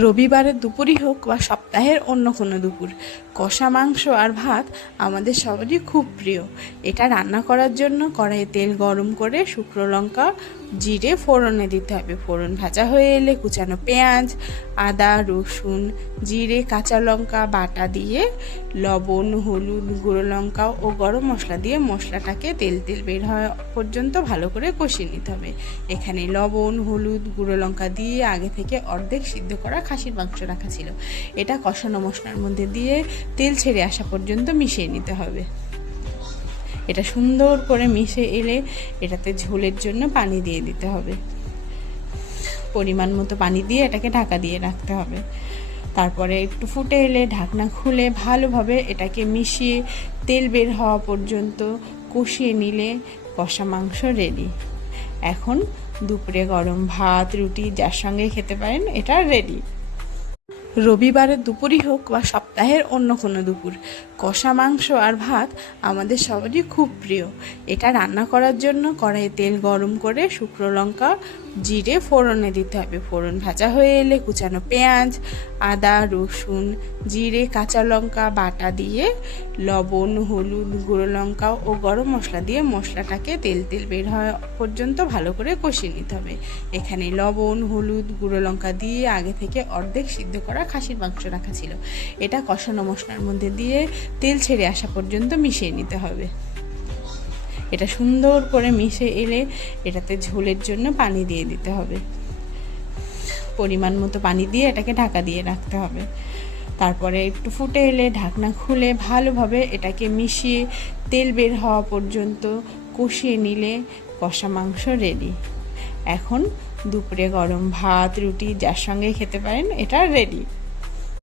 রবিবারের দুপুরই হোক বা সপ্তাহের অন্য কোনো দুপুর, কষা মাংস আর ভাত আমাদের সবারই খুব প্রিয়। এটা রান্না করার জন্য কড়াইয়ে তেল গরম করে শুকনো লঙ্কা জিরে ফোড়নে দিতে হবে। ফোড়ন ভাজা হয়ে এলে কুচানো পেঁয়াজ, আদা, রসুন, জিরে, কাঁচা লঙ্কা বাটা দিয়ে লবণ, হলুদ, গুঁড়ো লঙ্কা ও গরম মশলা দিয়ে মশলাটাকে তেল বের হওয়া পর্যন্ত ভালো করে কষিয়ে নিতে হবে। এখানে লবণ, হলুদ, গুঁড়ো লঙ্কা দিয়ে আগে থেকে অর্ধেক সিদ্ধ করা খাসির মাংস রাখা ছিল। এটা কষানো মশলার মধ্যে দিয়ে তেল ছেড়ে আসা পর্যন্ত মিশিয়ে নিতে হবে। এটা সুন্দর করে মিশে এলে এটাতে ঝোলের জন্য পানি দিয়ে দিতে হবে। পরিমাণ মতো পানি দিয়ে এটাকে ঢাকা দিয়ে রাখতে হবে। তারপরে একটু ফুটে এলে ঢাকনা খুলে ভালোভাবে এটাকে মিশিয়ে তেল বের হওয়া পর্যন্ত কষিয়ে নিলে কষা মাংস রেডি। এখন দুপুরে গরম ভাত, রুটি যার সঙ্গে খেতে পারেন, এটা রেডি। রবিবারের দুপুরই হোক বা সপ্তাহের অন্য কোনো দুপুর, কষা মাংস আর ভাত আমাদের সবারই খুব প্রিয়। এটা রান্না করার জন্য কড়াইয়ে তেল গরম করে শুকনো লঙ্কা জিরে ফোড়নে দিতে হবে। ফোড়ন ভাজা হয়ে এলে কুচানো পেঁয়াজ, আদা, রসুন, জিরে, কাঁচা লঙ্কা বাটা দিয়ে লবণ, হলুদ, গুঁড়ো লঙ্কা ও গরম মশলা দিয়ে মশলাটাকে তেল বের হওয়া পর্যন্ত ভালো করে কষিয়ে নিতে হবে। এখানে লবণ, হলুদ, গুঁড়ো লঙ্কা দিয়ে আগে থেকে অর্ধেক সিদ্ধ করা খাসির মাংস রাখা ছিল। এটা কষানো মশলার মধ্যে দিয়ে তেল ছেড়ে আসা পর্যন্ত মিশিয়ে নিতে হবে। এটা সুন্দর করে মিশে এলে এটাতে ঝোলের জন্য পানি দিয়ে দিতে হবে। পরিমাণ মতো পানি দিয়ে এটাকে ঢাকা দিয়ে রাখতে হবে। তারপরে একটু ফুটে এলে ঢাকনা খুলে ভালোভাবে এটাকে মিশিয়ে তেল বের হওয়া পর্যন্ত কষিয়ে নিলে কষা মাংস রেডি। এখন দুপুরে গরম ভাত, রুটি যার সঙ্গে খেতে পারেন, এটা রেডি।